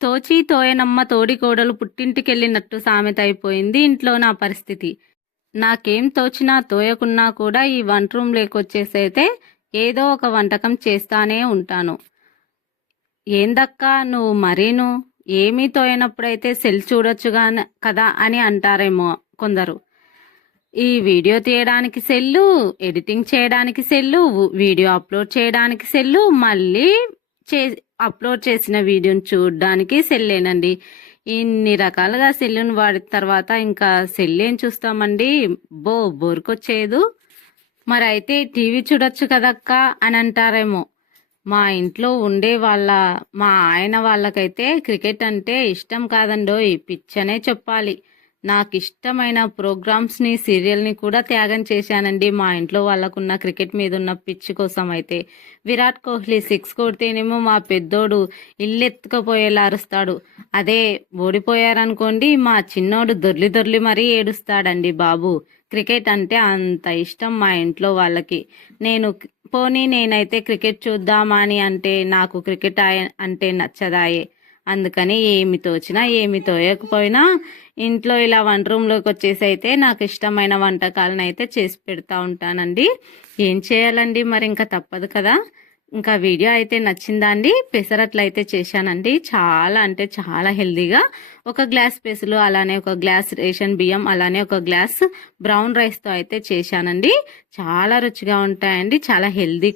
తోచి తోయనమ్మ తోడికోడలు పుట్టింటికెళ్ళినట్టు సామెత అయిపోయింది ఇంట్లో నా పరిస్థితి. నాకేం తోచినా తోయకున్నా కూడా ఈ వంట రూమ్ లేకొచ్చేసైతే ఏదో ఒక వంటకం చేస్తానే ఉంటాను. ఏందక్కా నువ్వు మరీను, ఏమీ తోయనప్పుడైతే సెల్ చూడొచ్చుగా కదా అని అంటారేమో కొందరు. ఈ వీడియో తీయడానికి సెల్లు, ఎడిటింగ్ చేయడానికి సెల్లు, వీడియో అప్లోడ్ చేయడానికి సెల్లు, మళ్ళీ అప్లోడ్ చేసిన వీడియోని చూడడానికి సెల్లేనండి. ఇన్ని రకాలుగా సెల్లును వాడిన తర్వాత ఇంకా సెల్లేం చూస్తామండి, బోరుకొచ్చేదు. మరి అయితే టీవీ చూడొచ్చు కదక్క అని అంటారేమో. మా ఇంట్లో ఉండే మా ఆయన వాళ్ళకైతే క్రికెట్ అంటే ఇష్టం కాదండోయ్, పిచ్చనే చెప్పాలి. నాకు ఇష్టమైన ప్రోగ్రామ్స్ని, సీరియల్ని కూడా త్యాగం చేశానండి మా ఇంట్లో వాళ్ళకున్న క్రికెట్ మీద ఉన్న పిచ్చి కోసం. అయితే విరాట్ కోహ్లీ 6 కొడితేనేమో మా పెద్దోడు ఇల్లెత్తుకపోయేలా అరుస్తాడు. అదే ఓడిపోయారనుకోండి మా చిన్నోడు దొర్లి దొర్లి మరీ ఏడుస్తాడండి బాబు. క్రికెట్ అంటే అంత ఇష్టం మా ఇంట్లో వాళ్ళకి. నేనైతే క్రికెట్ చూద్దామా అని అంటే నాకు క్రికెట్ అంటే నచ్చదాయే. అందుకని ఏమి తోచినా ఏమి తోయకపోయినా ఇంట్లో ఇలా వంట రూమ్లోకి వచ్చేసి అయితే నాకు ఇష్టమైన వంటకాలను అయితే చేసి పెడతా ఉంటానండి. ఏం చేయాలండి, మరి ఇంకా తప్పదు కదా. ఇంకా వీడియో అయితే నచ్చిందా అండి? పెసరట్లు అయితే చేశానండి, చాలా అంటే చాలా హెల్దీగా. ఒక గ్లాస్ పెసలు, అలానే ఒక గ్లాస్ రేషన్ బియ్యం, అలానే ఒక గ్లాస్ బ్రౌన్ రైస్తో అయితే చేశానండి. చాలా రుచిగా ఉంటాయండి, చాలా హెల్దీ.